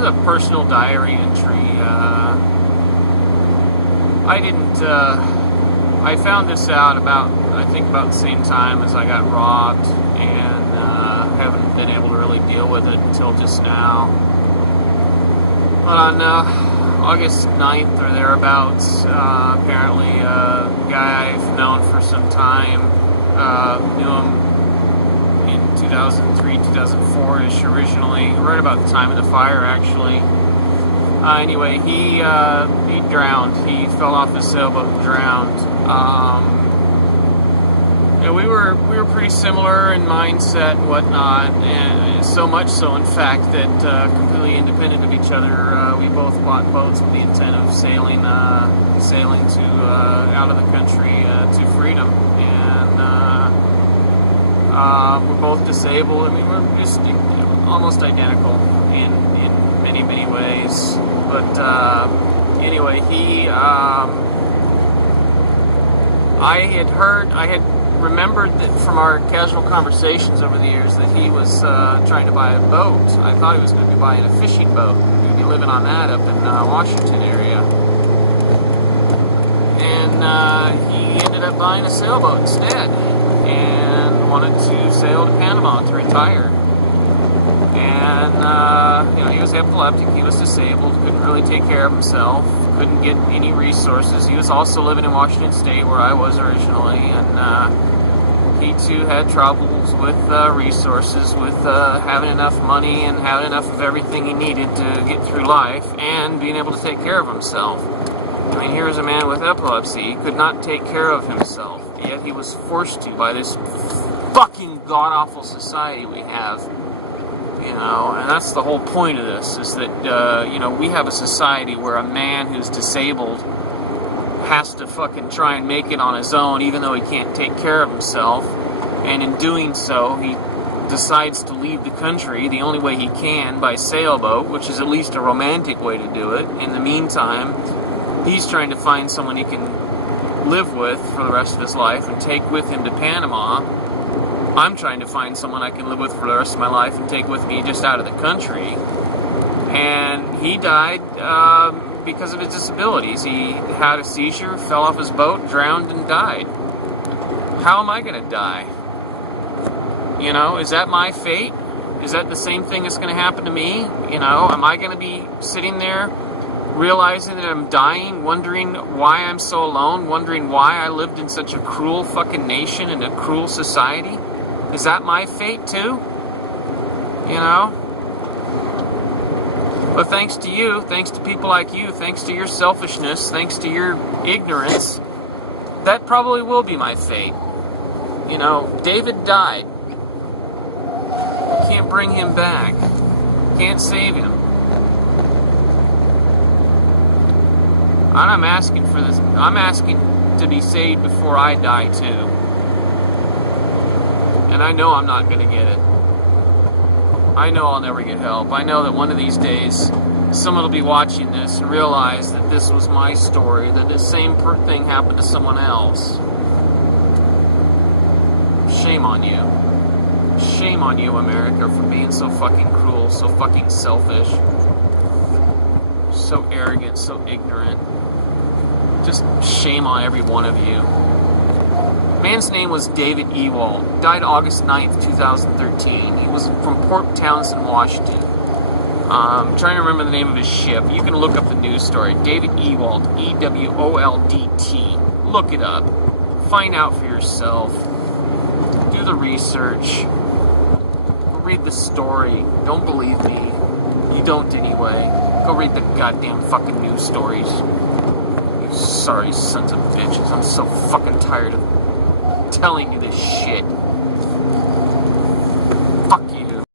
is a personal diary entry. I found this out about the same time as I got robbed, and haven't been able to really deal with it until just now. But on August 9th or thereabouts, apparently a guy I've known for some time, knew him in 2003, 2004-ish originally, right about the time of the fire, actually. Anyway, he drowned. He fell off his sailboat and drowned. We were pretty similar in mindset and whatnot, and so much so, in fact, that completely independent of each other, we both bought boats with the intent of sailing to out of the country to freedom. And we're both disabled. I mean, we're just almost identical in many, many ways. But anyway, I had remembered that from our casual conversations over the years that he was trying to buy a boat. I thought he was going to be buying a fishing boat. He'd be living on that up in Washington area. And he ended up buying a sailboat instead and wanted to sail to Panama to retire. And, he was epileptic, he was disabled, couldn't really take care of himself, couldn't get any resources. He was also living in Washington State, where I was originally, and he too had troubles with resources, with having enough money and having enough of everything he needed to get through life and being able to take care of himself. I mean, here was a man with epilepsy. He could not take care of himself, yet he was forced to by this fucking god-awful society we have. And that's the whole point of this, is that, we have a society where a man who's disabled has to fucking try and make it on his own, even though he can't take care of himself, and in doing so, he decides to leave the country the only way he can, by sailboat, which is at least a romantic way to do it. In the meantime, he's trying to find someone he can live with for the rest of his life and take with him to Panama. I'm trying to find someone I can live with for the rest of my life and take with me just out of the country. And he died because of his disabilities. He had a seizure, fell off his boat, drowned, and died. How am I going to die? Is that my fate? Is that the same thing that's going to happen to me? Am I going to be sitting there realizing that I'm dying, wondering why I'm so alone, wondering why I lived in such a cruel fucking nation and a cruel society? Is that my fate too? But thanks to you, thanks to people like you, thanks to your selfishness, thanks to your ignorance, that probably will be my fate. David died. Can't bring him back. Can't save him. And I'm asking for this. I'm asking to be saved before I die too. And I know I'm not going to get it. I know I'll never get help. I know that one of these days, someone will be watching this and realize that this was my story, that this same thing happened to someone else. Shame on you. Shame on you, America, for being so fucking cruel, so fucking selfish, so arrogant, so ignorant. Just shame on every one of you. Man's name was David Ewald. Died August 9th, 2013. He was from Port Townsend, Washington. I'm trying to remember the name of his ship. You can look up the news story. David Ewald, E-W-O-L-D-T. Look it up. Find out for yourself. Do the research. Read the story. Don't believe me. You don't anyway. Go read the goddamn fucking news stories. You sorry sons of bitches. I'm so fucking tired of telling you this shit.